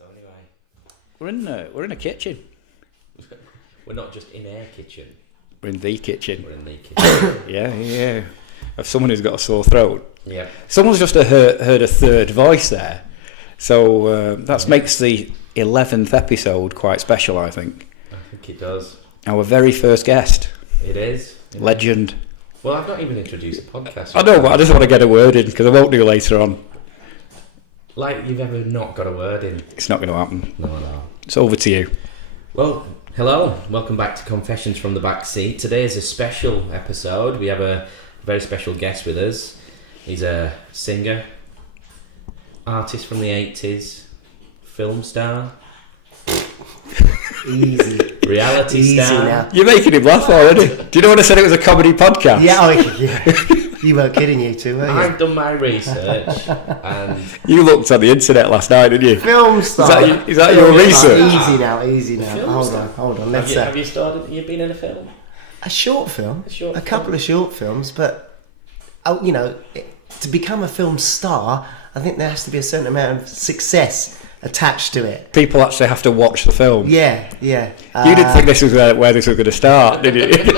So anyway, We're in a kitchen. we're not just in a kitchen. We're in the kitchen. We're in the kitchen. Yeah. Of someone who's got a sore throat. Yeah. Someone's just heard a third voice there. So that makes the 11th episode quite special, I think. I think it does. Our very first guest. It is. Legend. Well, I've not even introduced the podcast. I know, but I just want to get a word in because I won't do later on. Like you've ever not got a word in. It's not going to happen. No. It's over to you. Well, hello. Welcome back to Confessions from the Backseat. Today is a special episode. We have a very special guest with us. He's a singer, artist from the 80s, film star, Easy. reality Easy star. now. You're making him laugh already. Do you know when I said it was a comedy podcast? Yeah. You weren't kidding, you two, were you? I've done my research and You looked on the internet last night, didn't you? Film star. Is that your research? Easy now. Film Hold star. on. have you started? You've been in a film? A short film. A couple of short films, but to become a film star, I think there has to be a certain amount of success attached to it. People actually have to watch the film. Yeah. You didn't think this was where this was going to start, did you?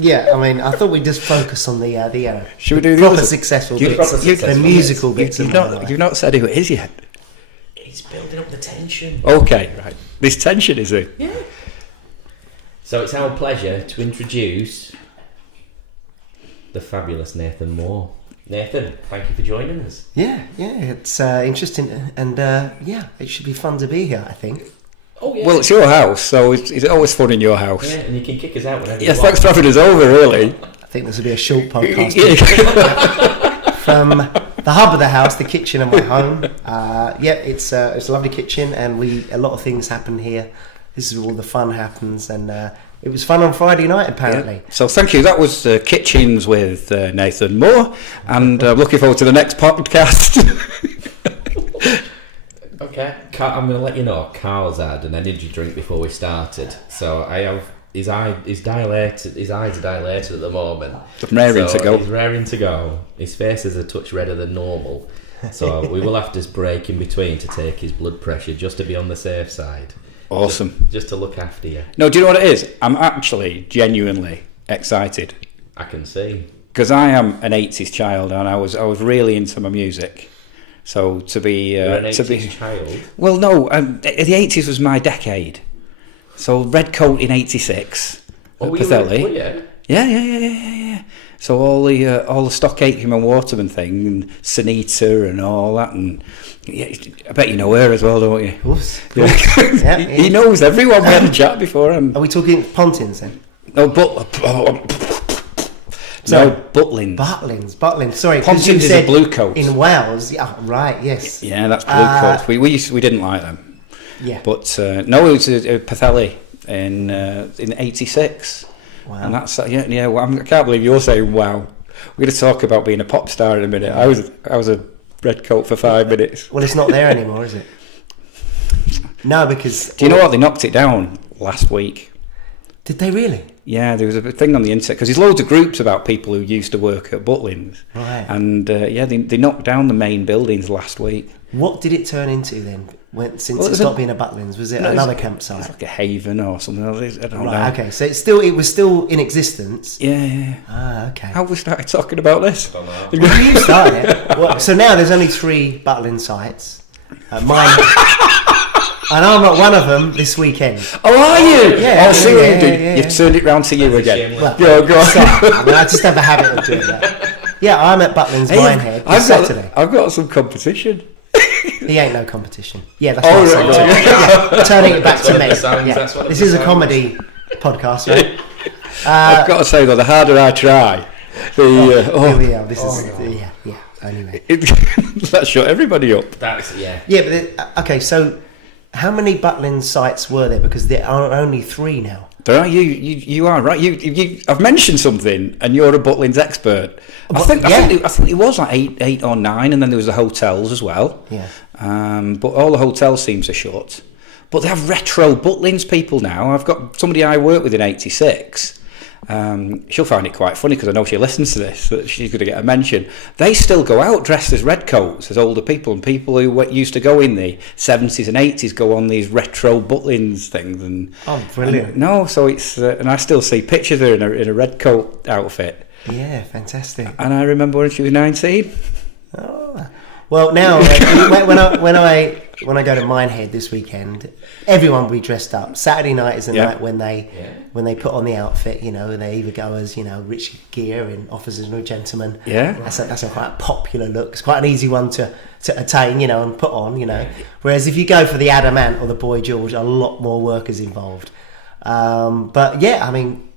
Yeah, I mean, I thought we'd just focus on the Should we do the proper other- successful You- bits, you- the musical bits. You've not said who it is yet. It's building up the tension. Okay, right. This tension, is it? Yeah. So it's our pleasure to introduce the fabulous Nathan Moore. Nathan, thank you for joining us. Yeah, it's interesting, and it should be fun to be here, I think. Oh yeah. Well, it's your house, so it's always fun in your house. Yeah, and you can kick us out whenever Yeah, you thanks want. for having us over, really. I think this will be a short podcast. Yeah. From the hub of the house, the kitchen of my home. It's a lovely kitchen, and a lot of things happen here. This is where all the fun happens, and it was fun on Friday night, apparently. So thank you. That was Kitchens with Nathan Moore, and I'm looking forward to the next podcast. Okay. I'm going to let you know. Carl's had an energy drink before we started, so I have his eyes dilated. His eyes are dilated at the moment. Raring to go. He's raring to go. His face is a touch redder than normal, so we will have to break in between to take his blood pressure just to be on the safe side. Awesome. Just to look after you. No, do you know what it is? I'm actually genuinely excited I can see. because I am an 80s child, and I was really into my music. So to be You're an 80s child. well, no, the 80s was my decade. So Red Coat in 86. Oh, were Pathelli. you? Yeah. So all the stock Aitkin and Waterman thing, and Sunita and all that, and yeah, I bet you know her as well, don't you? Of course. Yeah. Yeah. He knows everyone. We had a chat before. And Are we talking Pontins then? no, Sorry. Butlins. Butlins. Sorry, 'cause Pontins you is a said blue coat. in Wales. Yeah, right. Yes. Yeah, that's blue coats. We didn't like them. Yeah. But no, it was Pathelli in '86. Wow. And that's well, I can't believe you're saying wow. We're going to talk about being a pop star in a minute. I was a red coat for 5 minutes. Well, it's not there anymore, is it? No, because Do you know what? They knocked it down last week. did they really? Yeah, there was a thing on the internet because there's loads of groups about people who used to work at Butlins. Right. And they knocked down the main buildings last week. What did it turn into then? Since Well, it stopped being a Butlins, was it another campsite? It's like a haven or something. I don't know. Right. Okay. So it was still in existence. Yeah. Ah. Okay. How we started talking about this? I don't know. Well, you started it. Well, so now there's only 3 Butlin sites. Mine. And I'm at one of them this weekend. Oh, are you? Yeah, I'll see what you do. yeah. You've turned it round to you That's a again. shame. Well, Go on. sorry, I mean, I just have a habit of doing that. Yeah, I'm at Butlins Minehead this Saturday. I've got some competition. He ain't no competition. Yeah, that's Oh, what I'm right, saying. Yeah, turning it back to me. That's what it Yeah. sounds- This is a comedy podcast, right? I've got to say though, the harder I try, Here we are. This is yeah. Anyway, that shut everybody up. That's yeah. yeah, but okay. So, how many Butlin sites were there? Because there are only 3 now. There are you are right. You I've mentioned something, and you're a Butlins expert. I think it was like 8 or 9, and then there was the hotels as well. Yeah. But all the hotels seem to shut. But they have retro Butlins people now. I've got somebody I work with in '86, she'll find it quite funny because I know she listens to this, that she's going to get a mention. They still go out dressed as redcoats, as older people, and people who used to go in the 70s and 80s go on these retro butlins things. And oh, brilliant! So it's and I still see pictures of her in a redcoat outfit. Yeah, fantastic. And I remember when she was 19. Oh. Well, now when I go to Minehead this weekend, everyone will be dressed up. Saturday night is the night when they put on the outfit. You know, they either go as Richard Gere in Officers and Gentlemen. Yeah, that's a quite popular look. It's quite an easy one to attain, and put on. Whereas if you go for the Adam Ant or the Boy George, a lot more work is involved. But yeah, I mean,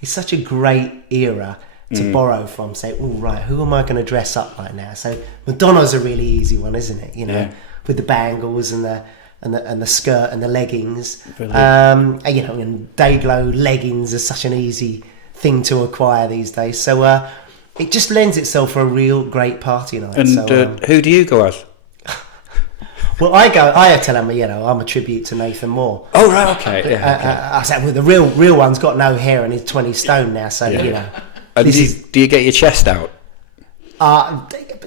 it's such a great era to borrow from. Say, oh right, who am I going to dress up like now? So Madonna's a really easy one, isn't it? With the bangles and the skirt and the leggings. And day-glow leggings are such an easy thing to acquire these days. So it just lends itself for a real great party night. And who do you go as? Well, I tell them, I'm a tribute to Nathan Moore. Oh right, okay. Yeah, okay. I said, well, the real one's got no hair and he's 20 stone now, so And do you get your chest out?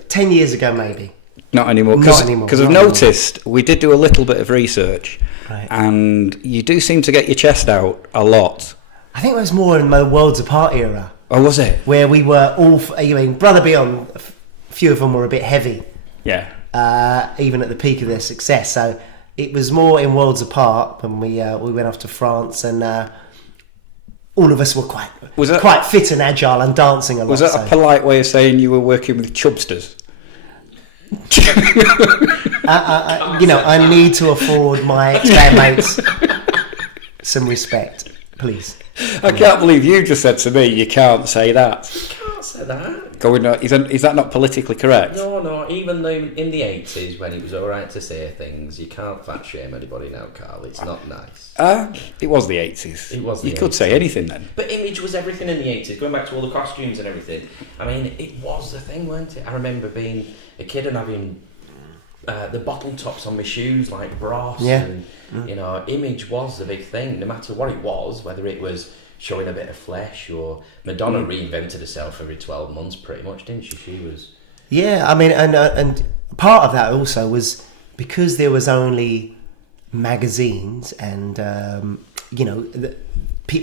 10 years ago, maybe. Not anymore. Because I've noticed we did do a little bit of research, right, and you do seem to get your chest out a lot. I think it was more in my Worlds Apart era. Oh, was it? Where we were all, Brother Beyond, a few of them were a bit heavy. Yeah. Even at the peak of their success. So it was more in Worlds Apart when we went off to France, and all of us were quite fit and agile and dancing a lot. Was that a polite way of saying you were working with chubsters? I need to afford my ex-bandmates some respect, please. I can't believe you just said to me you can't say that. You can't say that. Is that not politically correct? No. Even though in the 80s, when it was all right to say things, you can't fat shame anybody now, Carl. It's not nice. It was the 80s. It was. You could say anything then. But image was everything in the 80s. Going back to all the costumes and everything. I mean, it was the thing, weren't it? I remember being a kid and having the bottle tops on my shoes, like Bros. Yeah. And, image was the big thing, no matter what it was, whether it was showing a bit of flesh or Madonna reinvented herself every 12 months pretty much, didn't she? She was... Yeah, I mean, and part of that also was because there was only magazines and,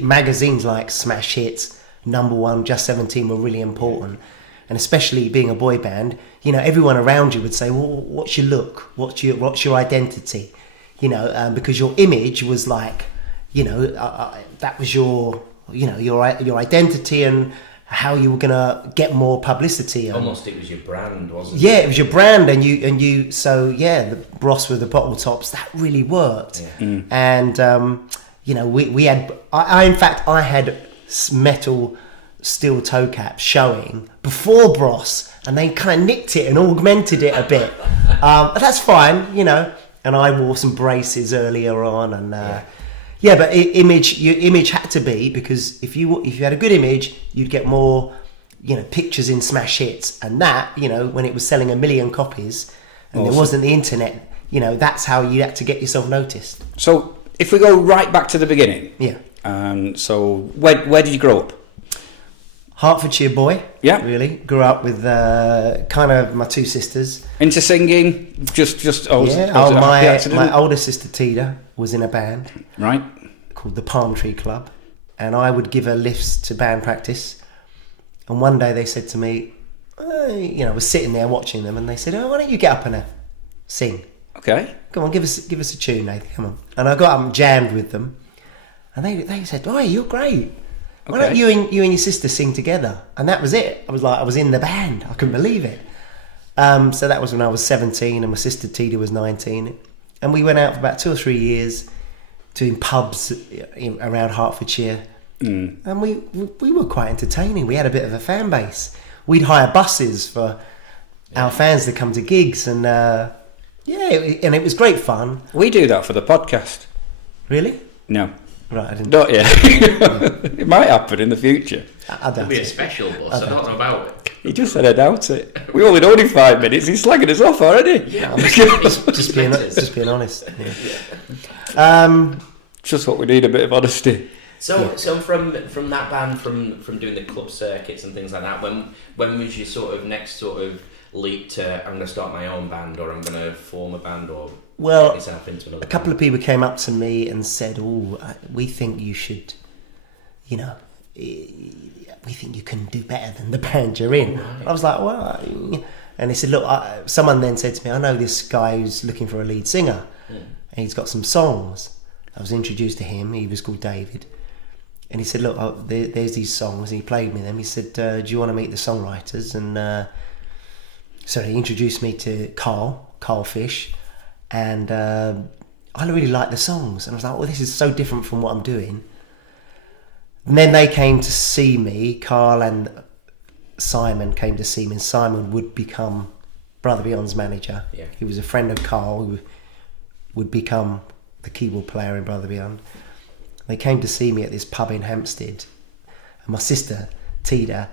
magazines like Smash Hits, Number One, Just 17 were really important. And especially being a boy band, everyone around you would say, well, what's your look? What's your identity? Because your image was like, that was your identity and how you were gonna get more publicity. Almost, it was your brand, wasn't it? Yeah, it was your brand, and you. So yeah, the Bros with the bottle tops, that really worked. Yeah. And we had. I had metal steel toe caps showing before Bros, and they kind of nicked it and augmented it a bit. But that's fine, And I wore some braces earlier on, and but your image had to be, because if you had a good image, you'd get more, pictures in Smash Hits, and that, when it was selling 1 million copies, and there wasn't the internet, that's how you had to get yourself noticed. So if we go right back to the beginning, so where did you grow up? Hertfordshire boy. Yeah. Really. Grew up with kind of my two sisters. Into singing? My older sister Tida was in a band. Right. Called the Palm Tree Club. And I would give her lifts to band practice. And one day they said to me, I was sitting there watching them, and they said, why don't you get up and sing? Okay. Come on, give us a tune, Nathan. Come on. And I got up and jammed with them. And they said, you're great. Why don't you and your sister sing together? And that was it. I was in the band. I couldn't believe it. So that was when I was 17 and my sister Tida was 19. And we went out for about 2 or 3 years doing pubs around Hertfordshire. And we were quite entertaining. We had a bit of a fan base. We'd hire buses for our fans to come to gigs. And and it was great fun. We do that for the podcast. Really? No. Right, I didn't. Not yet. It might happen in the future. It'll be a special bus. I don't know about it. He just said I doubt it. We only known him 5 minutes. He's slagging us off already. Yeah, just being honest. Yeah. Just what we need, a bit of honesty. So from that band, from doing the club circuits and things like that, when was your sort of next sort of leap to I'm going to start my own band, or I'm going to form a band, or get yourself into another a couple band? of people came up to me and said, we think you should, we think you can do better than the band you're in. Right. I was like, well, and they said, look, someone then said to me, I know this guy who's looking for a lead singer, and he's got some songs. I was introduced to him. He was called David, and he said, look, there's these songs, and he played me them. He said, do you want to meet the songwriters? And so he introduced me to Carl Fish, and I really liked the songs, and I was like, well, this is so different from what I'm doing. And then they came to see me. Carl and Simon came to see me, and Simon would become Brother Beyond's manager. Yeah. He was a friend of Carl, who would become the keyboard player in Brother Beyond. They came to see me at this pub in Hampstead, and my sister Tida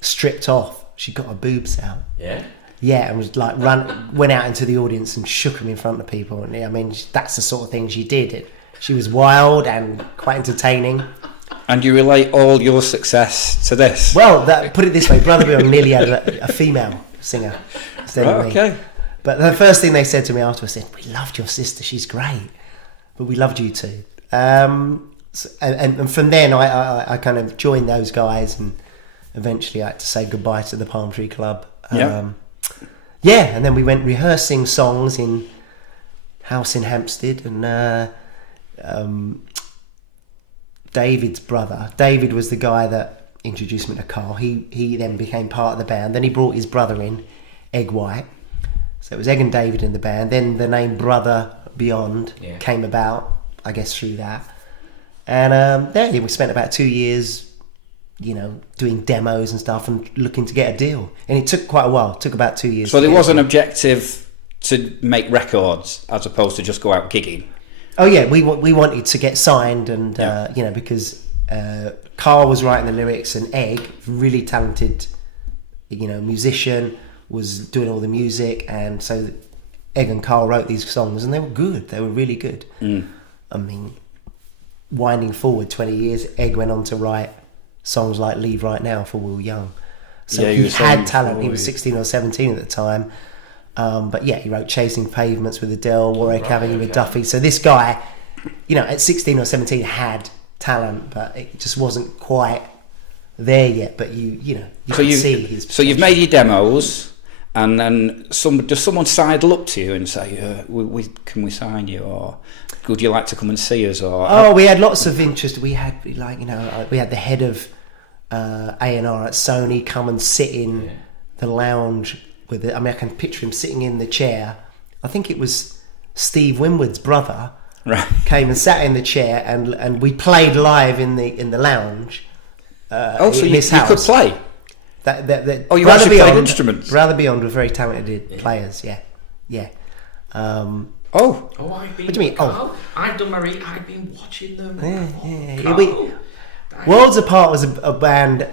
stripped off. She got her boobs out. Yeah. Yeah, and was like went out into the audience and shook them in front of people. And I mean, that's the sort of thing she did. She was wild and quite entertaining. And you relate all your success to this? Well, put it this way, Brother Beyond nearly had a female singer instead of me. Okay. But the first thing they said to me afterwards, said, we loved your sister, she's great, but we loved you too. And from then I kind of joined those guys, and eventually I had to say goodbye to the Palm Tree Club. And then we went rehearsing songs in house in Hampstead, and David's brother, David was the guy that introduced me to Carl. He then became part of the band. Then he brought his brother in, Egg White. So it was Egg and David in the band. Then the name Brother Beyond came about, I guess, through that. And we spent about 2 years, doing demos and stuff and looking to get a deal. And it took quite a while. It took about 2 years. So there was an objective to make records as opposed to just go out gigging? Oh yeah, we wanted to get signed, and because Carl was writing the lyrics, and Egg, really talented, musician, was doing all the music, and so Egg and Carl wrote these songs, and they were good. They were really good. I mean, winding forward 20 years, Egg went on to write songs like "Leave Right Now" for Will Young. So he had talent. He was 16 or 17 at the time. But yeah, he wrote Chasing Pavements with Adele, Warwick Avenue with Duffy. So this guy, at 16 or 17 had talent, but it just wasn't quite there yet. But you can see his potential. So you've made your demos, and then does someone sidle up to you and say, can we sign you, or would you like to come and see us? Or we had lots of interest. We had we had the head of A&R at Sony come and sit in the lounge with it. I mean, I can picture him sitting in the chair. I think it was Steve Winwood's brother. Right. Came and sat in the chair, and we played live in the lounge. So in you could play. You actually played instruments. Brother Beyond were very talented players. Yeah. I've been. What do you mean? I've done I've been watching them. Worlds Apart was a band,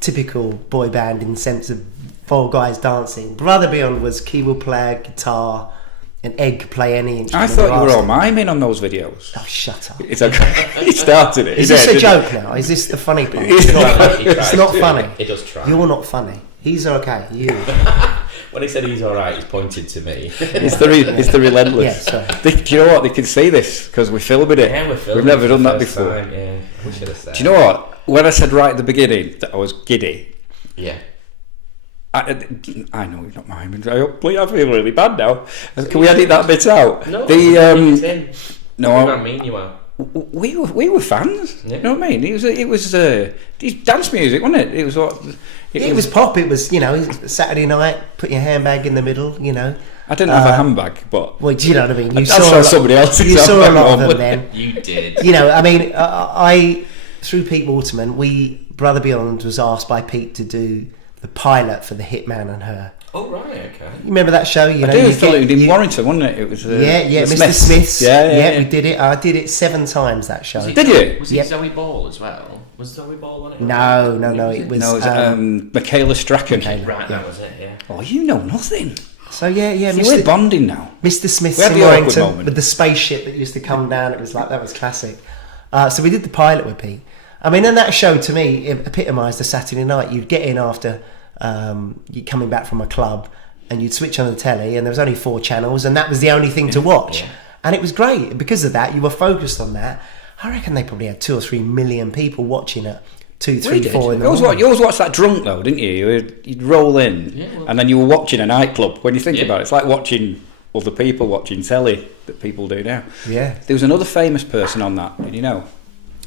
typical boy band in the sense of 4 guys dancing. Brother Beyond was keyboard player, guitar, and Egg could play any instrument. I thought you were all miming on those videos. Oh, shut up. It's okay. He started it. Is this a joke now? Is this the funny part? It's not funny. It does try. You're not funny. He's okay. You. When he said he's alright, he's pointed to me. It's the relentless. Yeah, sorry. Do you know what? They can see this because we're filming it. Yeah, we're filming. We've never done that before. Time, yeah, we should have said. Do you know what? When I said right at the beginning that I was giddy. Yeah. I know you're not miming. I feel really bad now. Can we edit that bit out? No. No. I mean you are. We were fans. Yeah. You know what I mean? It was dance music, wasn't it? It was what. It was pop. It was Saturday night. Put your handbag in the middle. I didn't have a handbag, but well, do you know what I mean? I saw somebody else's. You saw a lot of them then. You did. I mean, I through Pete Waterman, Brother Beyond was asked by Pete to do the pilot for The Hitman and Her. Oh right, okay. You remember that show? I do. It was in Warrington, wasn't it? It was Mr. Smith's. Yeah, we did it. I did it 7 times that show. Did you? Was it Zoe Ball as well? Was Zoe Ball on it? No. It was Michaela Strachan. Right, that was it. Yeah. Oh, you know nothing. So yeah. So we're bonding now. Mr. Smith's We had in the awkward Warrington moment. with the spaceship that used to come down. It was that was classic. So we did the pilot with Pete. I mean, and that show to me it epitomised the Saturday night. You'd get in after you coming back from a club, and you'd switch on the telly, and there was only 4 channels, and that was the only thing to watch. Yeah. And it was great. And because of that, you were focused on that. I reckon they probably had 2 or 3 million people watching it. 2, 3, 4 in the morning. You always watched that drunk though, didn't you? You'd roll in, and then you were watching a nightclub. When you think about it, it's like watching other people watching telly that people do now. Yeah. There was another famous person on that. Did you know?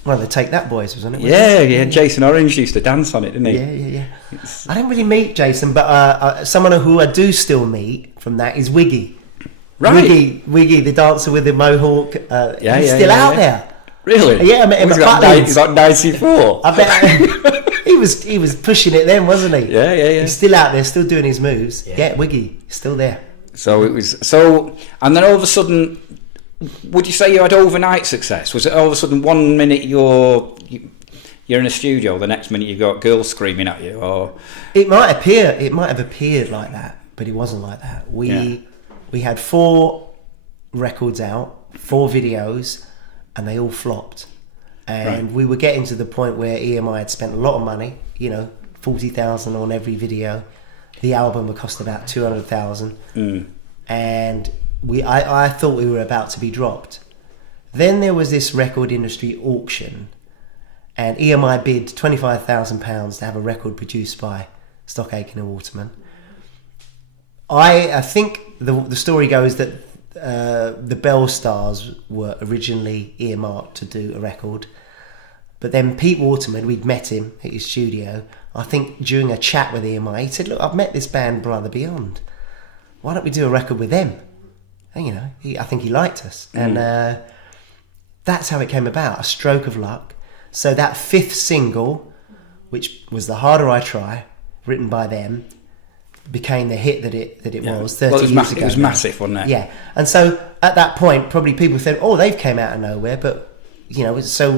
Well, the Take That Boys, wasn't it? Yeah. Jason Orange used to dance on it, didn't he? Yeah. I didn't really meet Jason, but someone who I do still meet from that is Wiggy. Right. Wiggy, the dancer with the mohawk. He's still out there. Really? Yeah, I met him at Butlins. He's got 94. I bet he was pushing it then, wasn't he? Yeah. He's still out there, still doing his moves. Yeah, Wiggy, still there. So it was and then all of a sudden, would you say you had overnight success? Was it all of a sudden 1 minute you're in a studio, the next minute you got girls screaming at you, or it might have appeared like that, but it wasn't like that. We had 4 records out, 4 videos, and they all flopped. And we were getting to the point where EMI had spent a lot of money, 40,000 on every video. The album would cost about 200,000, and I thought we were about to be dropped. Then there was this record industry auction, and EMI bid £25,000 to have a record produced by Stock Aitkin and Waterman. I think the story goes that the Bell Stars were originally earmarked to do a record, but then Pete Waterman, we'd met him at his studio, I think during a chat with EMI, he said, look, I've met this band Brother Beyond, why don't we do a record with them? And I think he liked us, and that's how it came about, a stroke of luck. So that 5th single, which was The Harder I Try, written by them, became the hit that it was 30 years ago. It was massive, wasn't it? Yeah, and so at that point, probably people said, "Oh, they've came out of nowhere," but so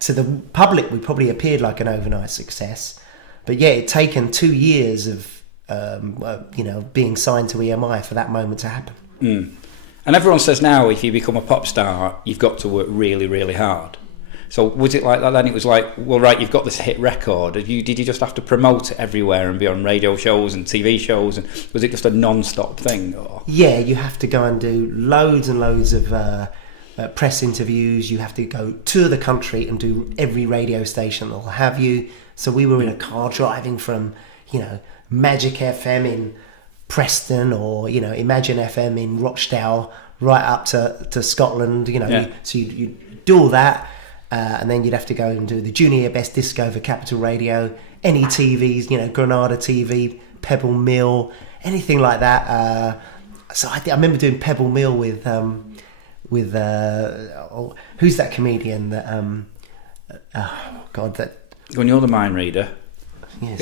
to the public, we probably appeared like an overnight success. But yeah, it'd taken 2 years of being signed to EMI for that moment to happen. And everyone says now, if you become a pop star, you've got to work really, really hard. So was it like that then? It was like, well, right, you've got this hit record. Did you just have to promote it everywhere and be on radio shows and TV shows? And was it just a non-stop thing? Or? Yeah, you have to go and do loads and loads of press interviews. You have to go tour the country and do every radio station that'll have you. So we were in a car driving from, Magic FM in Preston or, Imagine FM in Rochdale right up to Scotland, So you do all that. And then you'd have to go and do the Junior Best Disco for Capital Radio, any TVs, Granada TV, Pebble Mill, anything like that. So I remember doing Pebble Mill with who's that comedian that When you're the mind reader. Yes.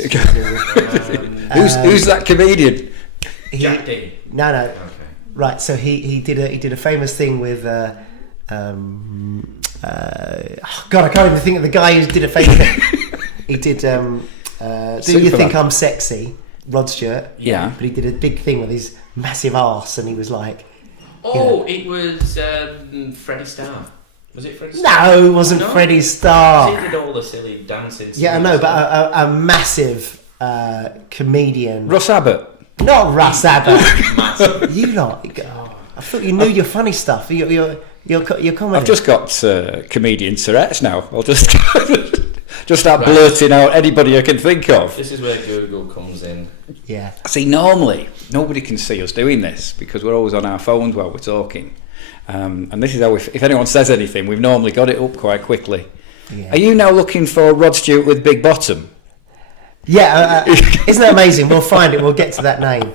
Who's that comedian? Jack D. No. Okay. Right. So he did a famous thing with. God, I can't even think of the guy who did a famous. He did. Do You Think I'm Sexy? Rod Stewart. Yeah. But he did a big thing with his massive arse, and he was like. It was Freddie Starr. Was it Freddie Starr? No, it wasn't Freddie Starr. He did all the silly dancing. Yeah, I know, but a massive comedian. Russ Abbott. Not Russ Abbott. Massive. You lot. I thought you knew your funny stuff. Your comedy. I've just got comedian Tourette's now. I'll just start blurting out anybody I can think of. This is where Google comes in. Yeah. See, normally nobody can see us doing this because we're always on our phones while we're talking. And this is how, if anyone says anything, we've normally got it up quite quickly. Yeah. Are you now looking for Rod Stewart with Big Bottom? Yeah, isn't that amazing? We'll find it. We'll get to that name.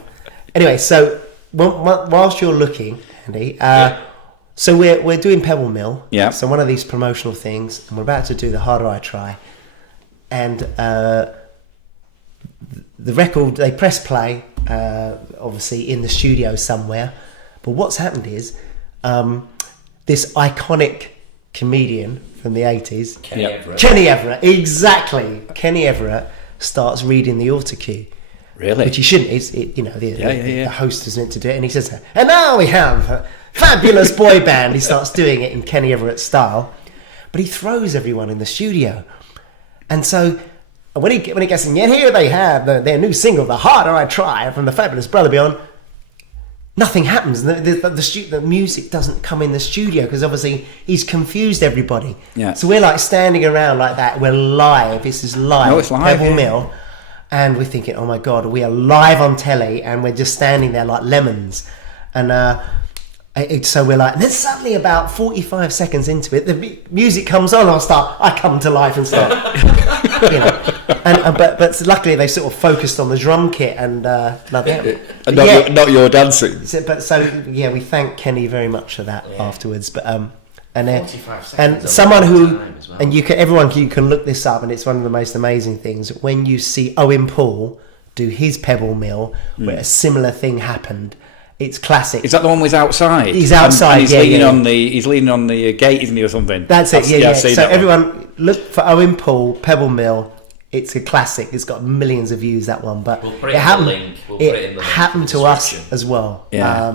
Anyway, so whilst you're looking, Andy, so we're doing Pebble Mill. Yeah. So one of these promotional things, and we're about to do The Harder I Try, and the record, they press play, obviously in the studio somewhere. But what's happened is this iconic comedian from the 80s, Kenny Everett, exactly. Kenny Everett starts reading the autocue. Really? Which he shouldn't. The host is meant to do it, and he says, and now we have a fabulous boy band. He starts doing it in Kenny Everett style. but he throws everyone in the studio. And so when he gets in, here they have their new single, The Harder I Try, from the fabulous Brother Beyond. Nothing happens. The music doesn't come in the studio because obviously he's confused everybody. Yeah. So we're like standing around like that. We're live. This is live. No, it's live, Pebble yeah. Mill. And we're thinking, oh my God, we are live on telly and we're just standing there like lemons. And so we're like, and then suddenly about 45 seconds into it, the music comes on. I come to life and start. But luckily they sort of focused on the drum kit and nothing. And not your dancing. We thank Kenny very much for that afterwards. But 45 seconds and someone who and you can look this up, and it's one of the most amazing things when you see Owen Paul do his Pebble Mill where a similar thing happened. It's classic. Is that the one with outside? He's outside. And he's leaning on the gate, isn't he, or something? That's it. Yeah. So everyone look for Owen Paul Pebble Mill. It's a classic. It's got millions of views, that one. But we'll put it in the link. It happened to us as well. Yeah.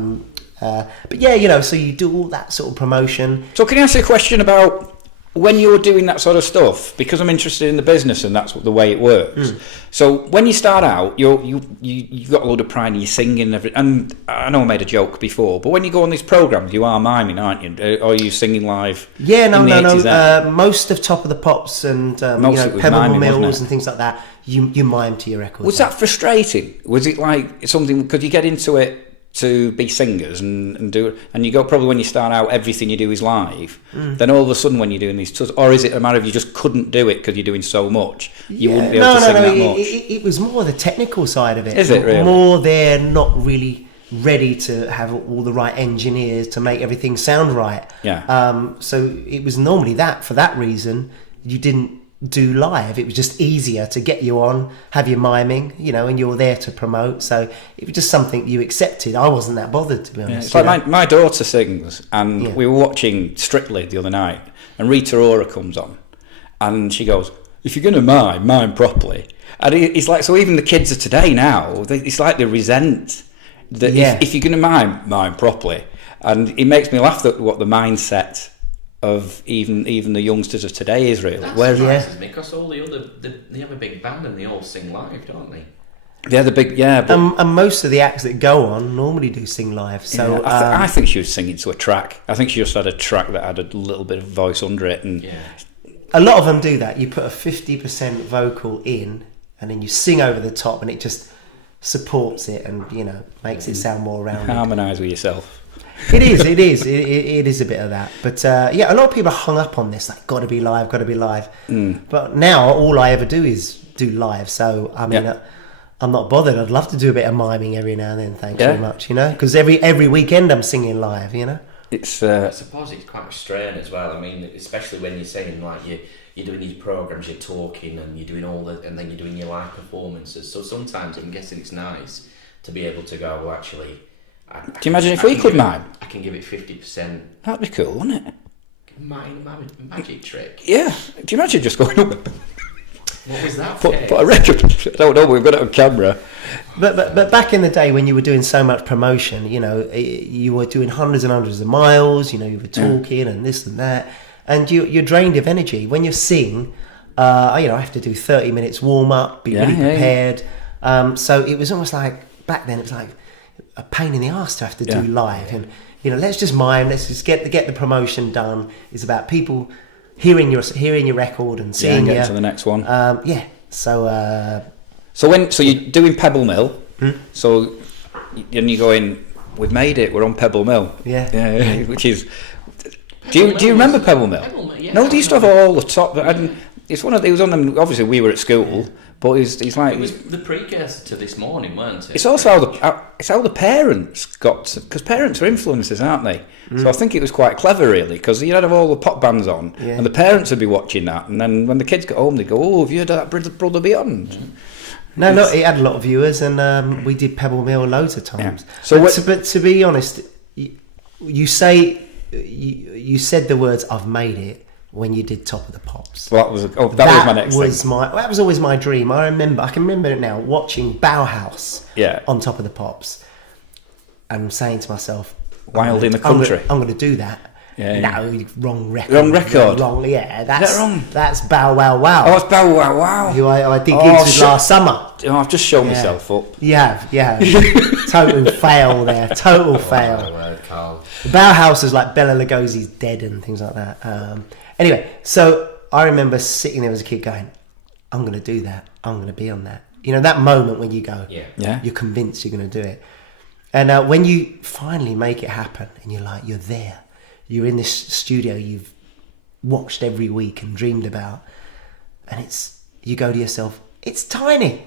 But so you do all that sort of promotion. So can I ask you a question about when you're doing that sort of stuff? Because I'm interested in the business and that's the way it works. So when you start out, you've got a load of pride and you're singing and everything. And I know I made a joke before, but when you go on these programs, you are miming, aren't you? Or are you singing live? Yeah, no. Most of Top of the Pops and Pebble Mills and things like that, you mime to your records. Was that frustrating? Was it like something? Could you get into it to be singers and do it, and you go, probably when you start out everything you do is live, then all of a sudden when you're doing these tours, or is it a matter of you just couldn't do it because you're doing so much you wouldn't be able to sing that much? It was more the technical side of it. Is it really? More they're not really ready to have all the right engineers to make everything sound right. So it was normally that for that reason you didn't do live. It was just easier to get you on, have you miming, and you're there to promote. So it was just something you accepted. I wasn't that bothered, to be honest. It's like my daughter sings, and we were watching Strictly the other night, and Rita Ora comes on, and she goes, "If you're going to mime properly." And it's like, so even the kids of today now, it's like they resent that if you're going to mime properly, and it makes me laugh that what the mindset of even the youngsters of today is really. That surprises me, because all the other they have a big band and they all sing live, don't they? They're the big but, and most of the acts that go on normally do sing live. So I think she was singing to a track. I think she just had a track that had a little bit of voice under it, and a lot of them do that. You put a 50% vocal in, and then you sing over the top, and it just supports it and makes it sound more rounded. Harmonise with yourself. It is a bit of that, but a lot of people are hung up on this, like got to be live. But now all I ever do is do live, so I mean I'm not bothered. I'd love to do a bit of miming every now and then, thanks very much, because every weekend I'm singing live, It's I suppose it's quite a strain as well. I mean, especially when you're saying like you're doing these programs, you're talking and you're doing and then you're doing your live performances, so sometimes I'm guessing it's nice to be able to go, well, actually, do you imagine if we could mime? I can give it 50%. That'd be cool, wouldn't it? Magic trick. Yeah. Do you imagine just going up? What was that? Put a record. I don't know. We've got it on camera. But back in the day when you were doing so much promotion, you were doing hundreds and hundreds of miles. You were talking and this and that, and you're drained of energy. When you sing, I have to do 30 minutes warm up, be really prepared. So it was almost like back then. It was like a pain in the arse to have to do live, and let's just mime, let's just get the promotion done. It's about people hearing your record and seeing get to the next one. So you're doing Pebble Mill, so and you go in, we've made it, we're on Pebble Mill, which is. Do you remember Pebble Mill? No, they used to have all the top. It was on them. Obviously, we were at school. But it's like... It was the precursor to This Morning, weren't it? It's also how the parents got... Because parents are influencers, aren't they? So I think it was quite clever, really, because you'd have all the pop bands on, and the parents would be watching that, and then when the kids got home, they'd go, oh, have you heard that Brother Beyond? No, it had a lot of viewers, and we did Pebble Mill loads of times. Yeah. So but to be honest, you said the words, I've made it, when you did Top of the Pops. Well, that was my next thing. That was always my dream. I can remember it now, watching Bauhaus on Top of the Pops, and saying to myself, Wild in the Country. I'm going to do that. Yeah. No, wrong record. Wrong record? Wrong, yeah. That's, Is that wrong? That's Bow Wow Wow. Oh, it's Bow Wow Wow. Who I did gigs with last summer. Oh, I've just shown myself up. You have. Total fail there. Total fail. Right, Carl. The Bauhaus is like Bela Lugosi's Dead and things like that. Anyway, so I remember sitting there as a kid going, I'm going to do that. I'm going to be on that. You know, that moment when you go, Yeah. you're convinced you're going to do it. And when you finally make it happen and you're there, you're in this studio you've watched every week and dreamed about, and you go to yourself, it's tiny.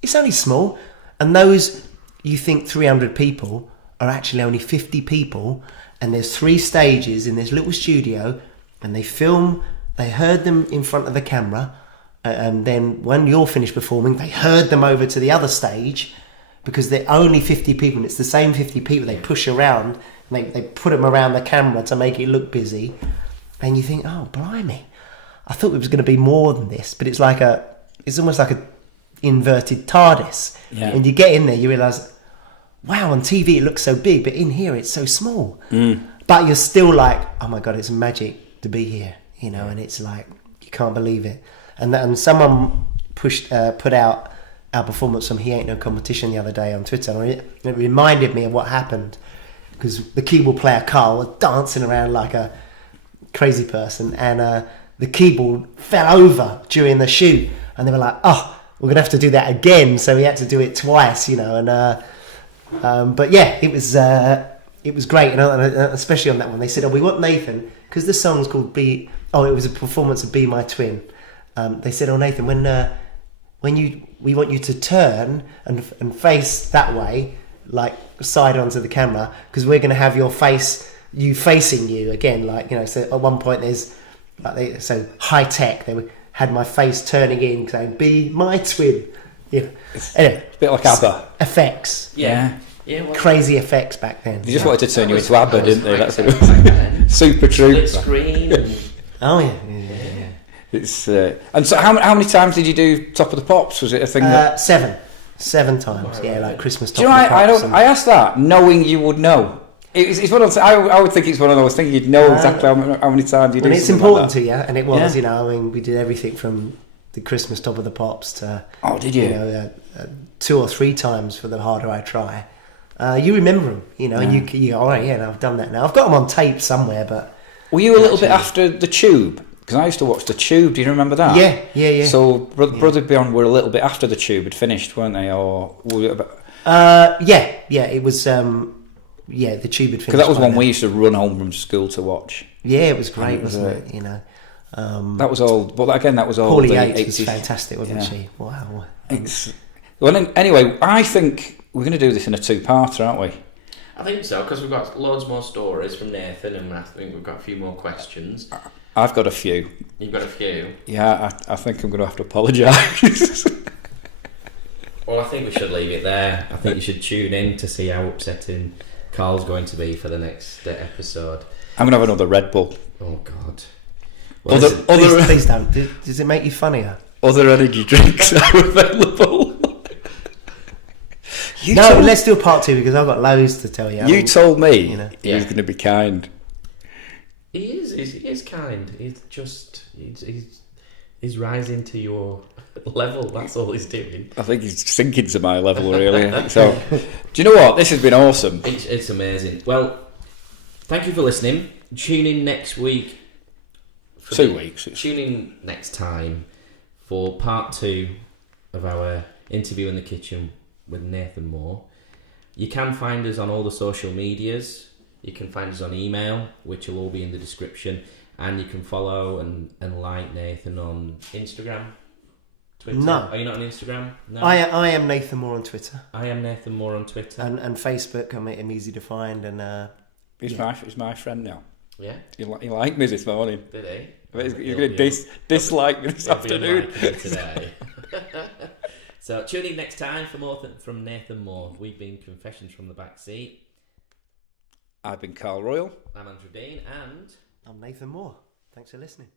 It's only small. And those, you think 300 people are actually only 50 people, and there's 3 stages in this little studio, and they heard them in front of the camera, and then when you're finished performing, they herd them over to the other stage, because they're only 50 people, and it's the same 50 people they push around, and they put them around the camera to make it look busy, and you think, oh, blimey, I thought it was going to be more than this, but it's almost like a inverted TARDIS. Yeah. And you get in there, you realise, wow, on TV it looks so big, but in here it's so small. But you're still like, oh my God, it's magic to be here, you know, and it's like, you can't believe it. And someone put out our performance from He Ain't No Competition the other day on Twitter, and it reminded me of what happened, because the keyboard player Carl was dancing around like a crazy person, and the keyboard fell over during the shoot, and they were like, oh, we're going to have to do that again, so we had to do it twice, you know, and but yeah, it was great, and especially on that one, they said, oh, we want Nathan, because the song's called it was a performance of Be My Twin. They said, oh, Nathan, we want you to turn and face that way, like side onto the camera, because we're going to have you facing you again, like, you know. So at one point there's like so high tech, they had my face turning in saying Be My Twin, you know. Anyway, It's a bit like ABBA. Effects, crazy effects back then. They just wanted to turn you into ABBA, didn't they? That's back then. Super true. Split screen. And... Oh yeah. It's and so how many times did you do Top of the Pops? Was it a thing that? 7 times, like Christmas Top Do you know? of the Pops. I asked that knowing you would know. It's one of those. I would think it's one of those things you'd know exactly how many times you do. And it's something important like to you, and it was. You know, I mean, we did everything from the Christmas Top of the Pops to. Oh, did you? You know, 2 or 3 times for The Harder I Try. You remember them, you know, and you go, all right, yeah, I've done that now. I've got them on tape somewhere, but. Were you a little bit after the Tube? Because I used to watch the Tube. Do you remember that? Yeah. So Brother Beyond were a little bit after the Tube had finished, weren't they? Or were it about... It was. The Tube had finished. Because that was one then. we used to run home from school to watch. Yeah, it was great, wasn't it? You know. That was all. But again, that was all. Paulie the Yates 80s. was fantastic, wasn't she? Wow. Anyway, I think we're going to do this in a 2-parter, aren't we? I think so, because we've got loads more stories from Nathan, and I think we've got a few more questions. I've got a few. You've got a few? Yeah, I think I'm going to have to apologise. Well, I think we should leave it there. I think you should tune in to see how upsetting Carl's going to be for the next episode. I'm going to have another Red Bull. Oh, God. Well, Please don't. Does it make you funnier? Other energy drinks are available. Let's do a part 2, because I've got loads to tell you. You told me he was Yeah. going to be kind. He is kind. He's just he's rising to your level. That's all he's doing. I think he's sinking to my level, really. So, do you know what? This has been awesome. It's amazing. Well, thank you for listening. Tune in next week. 2 weeks. Tune in next time for part 2 of our interview in the kitchen with Nathan Moore. You can find us on all the social medias. You can find us on email, which will all be in the description, and you can follow and like Nathan on Instagram, Twitter. No. Are you not on Instagram? No. I am Nathan Moore on Twitter. I am Nathan Moore on Twitter. And Facebook, I make him easy to find. And He's my friend now. Yeah. He liked me this morning. Did he? But he's going to dislike me this afternoon. Today. So tune in next time for more from Nathan Moore. We've been Confessions from the Backseat. I've been Carl Royal. I'm Andrew Dean, and I'm Nathan Moore. Thanks for listening.